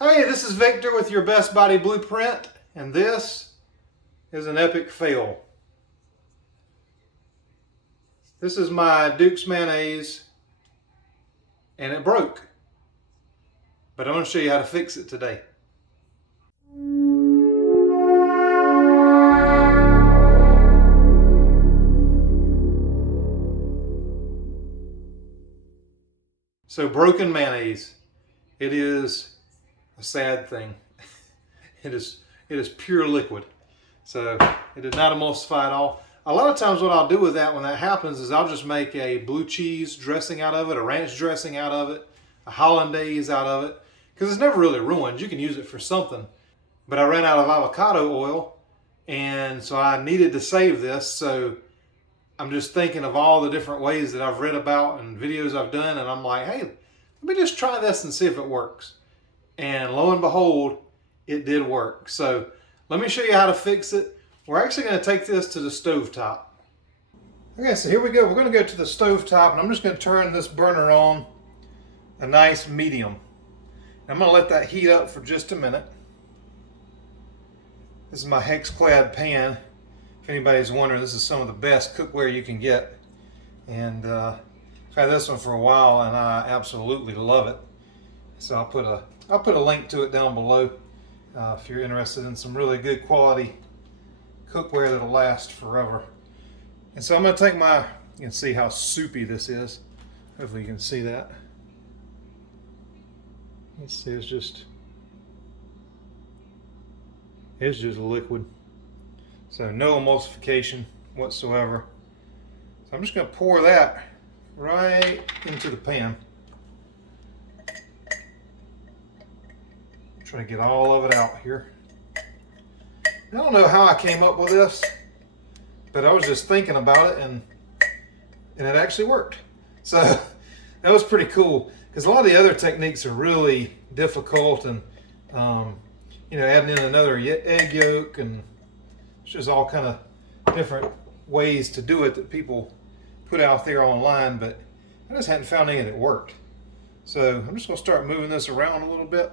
Hey, this is Victor with your Best Body Blueprint, and this is an epic fail. This is my Duke's mayonnaise, and it broke. But I'm going to show you how to fix it today. So broken mayonnaise, it is a sad thing. It is pure liquid. So it did not emulsify at all. A lot of times what I'll do with that when that happens is I'll just make a blue cheese dressing out of it, a ranch dressing out of it, a hollandaise out of it, because it's never really ruined. You can use it for something. But I ran out of avocado oil, and so I needed to save this. So I'm just thinking of all the different ways that I've read about and videos I've done, and I'm like, hey, let me just try this and see if it works. And lo and behold, it did work. So let me show you how to fix it. We're actually going to take this to the stove top. Okay, so here we go. We're going to go to the stove top, and I'm just going to turn this burner on a nice medium. I'm going to let that heat up for just a minute. This is my hex-clad pan. If anybody's wondering, this is some of the best cookware you can get. And I've had this one for a while, and I absolutely love it. So I'll put a link to it down below if you're interested in some really good quality cookware that'll last forever. And so I'm going to take you can see how soupy this is. Hopefully you can see that. Let's see, it's just liquid. So no emulsification whatsoever. So I'm just going to pour that right into the pan. Try to get all of it out here. I don't know how I came up with this, but I was just thinking about it, and it actually worked. So that was pretty cool, because a lot of the other techniques are really difficult, and adding in another egg yolk, and it's just all kind of different ways to do it that people put out there online, but I just hadn't found any that worked. So I'm just going to start moving this around a little bit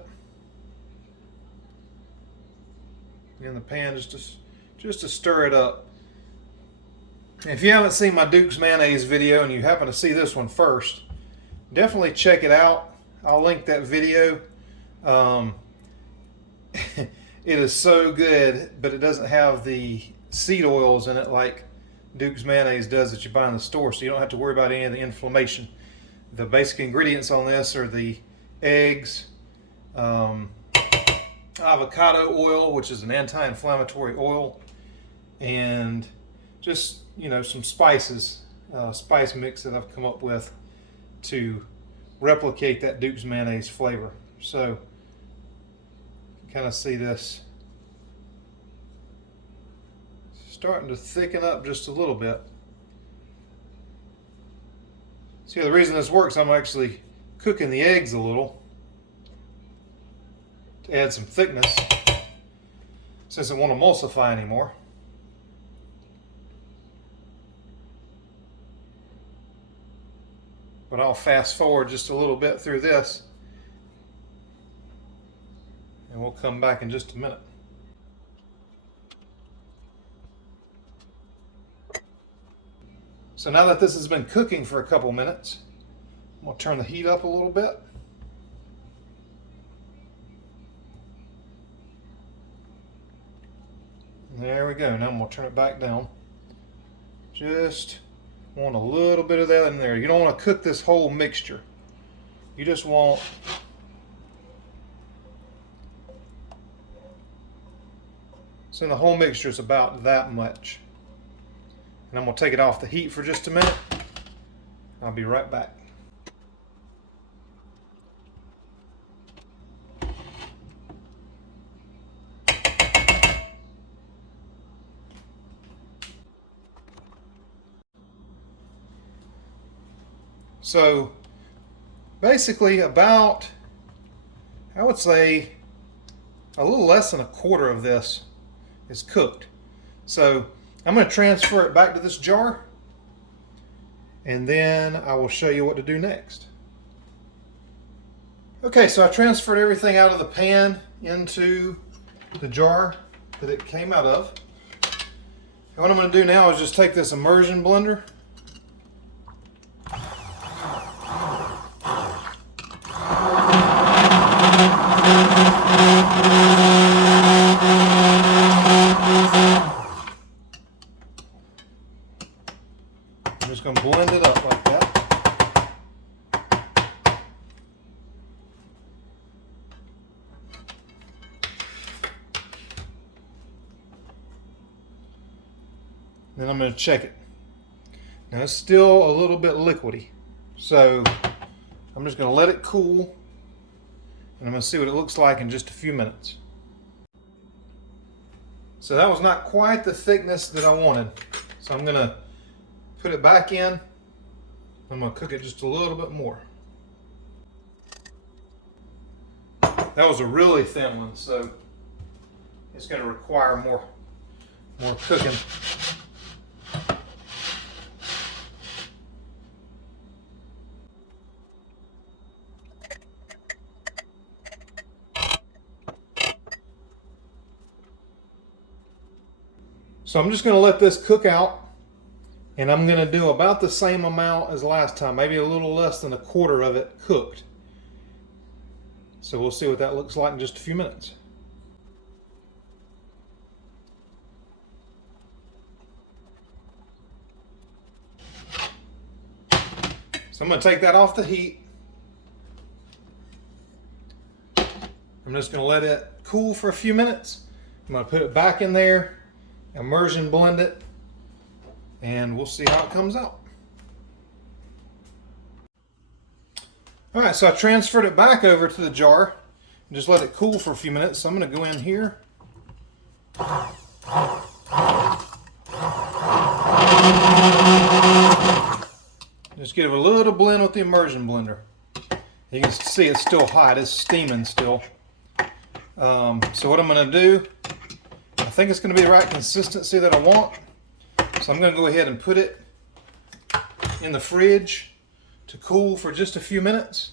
in the pan just to stir it up. And if you haven't seen my Duke's mayonnaise video and you happen to see this one first, definitely check it out. I'll link that video. It is so good, but it doesn't have the seed oils in it like Duke's mayonnaise does that you buy in the store, so you don't have to worry about any of the inflammation. The basic ingredients on this are the eggs, avocado oil, which is an anti-inflammatory oil, and just some spices, spice mix that I've come up with to replicate that Duke's mayonnaise flavor. So you can kind of see this starting to thicken up just a little bit. See, the reason this works, I'm actually cooking the eggs a little to add some thickness, since it won't emulsify anymore. But I'll fast forward just a little bit through this, and we'll come back in just a minute. So now that this has been cooking for a couple minutes, I'm going to turn the heat up a little bit. There we go. Now I'm going to turn it back down. Just want a little bit of that in there. You don't want to cook this whole mixture. You just want so the whole mixture is about that much. And I'm going to take it off the heat for just a minute. I'll be right back. So basically about, I would say, a little less than a quarter of this is cooked. So I'm going to transfer it back to this jar, and then I will show you what to do next. Okay, so I transferred everything out of the pan into the jar that it came out of. And what I'm going to do now is just take this immersion blender. I'm just going to blend it up like that. Then I'm going to check it. Now it's still a little bit liquidy, so I'm just going to let it cool, and I'm going to see what it looks like in just a few minutes. So that was not quite the thickness that I wanted, so I'm going to put it back in. I'm going to cook it just a little bit more. That was a really thin one, so it's going to require more cooking. So I'm just going to let this cook out, and I'm going to do about the same amount as last time, maybe a little less than a quarter of it cooked. So we'll see what that looks like in just a few minutes. So I'm going to take that off the heat. I'm just going to let it cool for a few minutes. I'm going to put it back in there, immersion blend it, and we'll see how it comes out. All right, so I transferred it back over to the jar and just let it cool for a few minutes. So I'm going to go in here. Just give it a little blend with the immersion blender. You can see it's still hot, it's steaming still. So what I'm going to do, I think it's going to be the right consistency that I want. So I'm going to go ahead and put it in the fridge to cool for just a few minutes,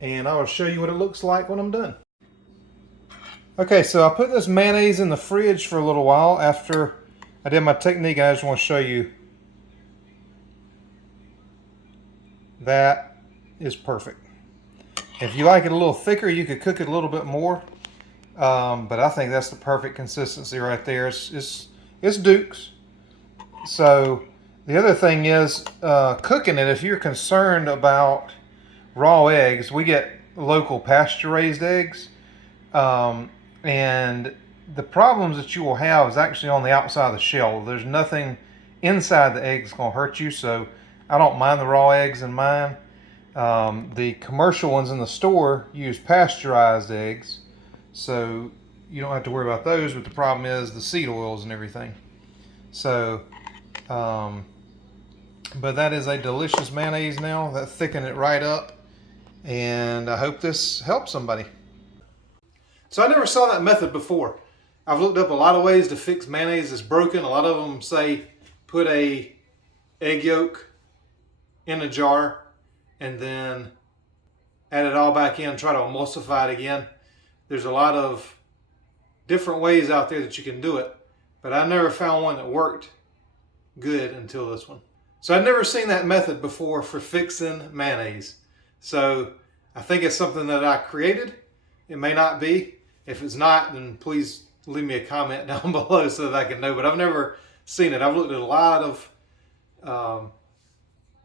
and I will show you what it looks like when I'm done. Okay, so I put this mayonnaise in the fridge for a little while after I did my technique. I just want to show you. That is perfect. If you like it a little thicker, you could cook it a little bit more, but I think that's the perfect consistency right there. It's Duke's. So the other thing is cooking it. If you're concerned about raw eggs, we get local pasture-raised eggs, and the problems that you will have is actually on the outside of the shell. There's nothing inside the egg that's going to hurt you, so I don't mind the raw eggs in mine. The commercial ones in the store use pasteurized eggs, so you don't have to worry about those, but the problem is the seed oils and everything. So but that is a delicious mayonnaise now. That thickened it right up, and I hope this helps somebody. So I never saw that method before. I've looked up a lot of ways to fix mayonnaise that's broken. A lot of them say put a egg yolk in a jar and then add it all back in, try to emulsify it again. There's a lot of different ways out there that you can do it, but I never found one that worked good until this one. So I've never seen that method before for fixing mayonnaise. So I think it's something that I created. It may not be. If it's not, then please leave me a comment down below so that I can know, but I've never seen it. I've looked at a lot of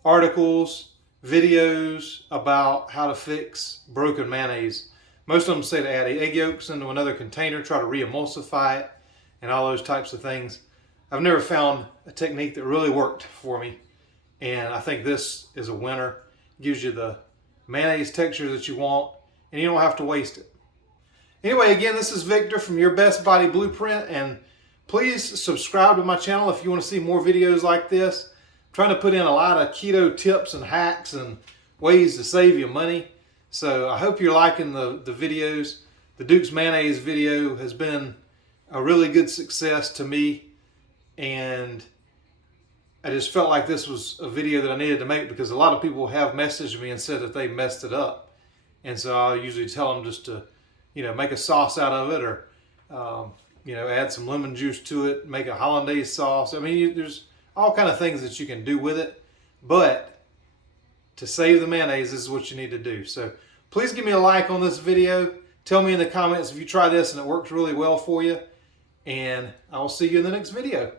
articles, videos about how to fix broken mayonnaise. Most of them say to add egg yolks into another container, try to re-emulsify it, and all those types of things. I've never found a technique that really worked for me, and I think this is a winner. It gives you the mayonnaise texture that you want, and you don't have to waste it. Anyway, again, this is Victor from Your Best Body Blueprint, and please subscribe to my channel if you want to see more videos like this. I'm trying to put in a lot of keto tips and hacks and ways to save you money. So I hope you're liking the videos. The Duke's Mayonnaise video has been a really good success to me, and I just felt like this was a video that I needed to make because a lot of people have messaged me and said that they messed it up. And so I usually tell them just to, make a sauce out of it, or, add some lemon juice to it, make a hollandaise sauce. I mean, there's all kind of things that you can do with it, but to save the mayonnaise, this is what you need to do. So please give me a like on this video. Tell me in the comments if you try this and it works really well for you. And I will see you in the next video.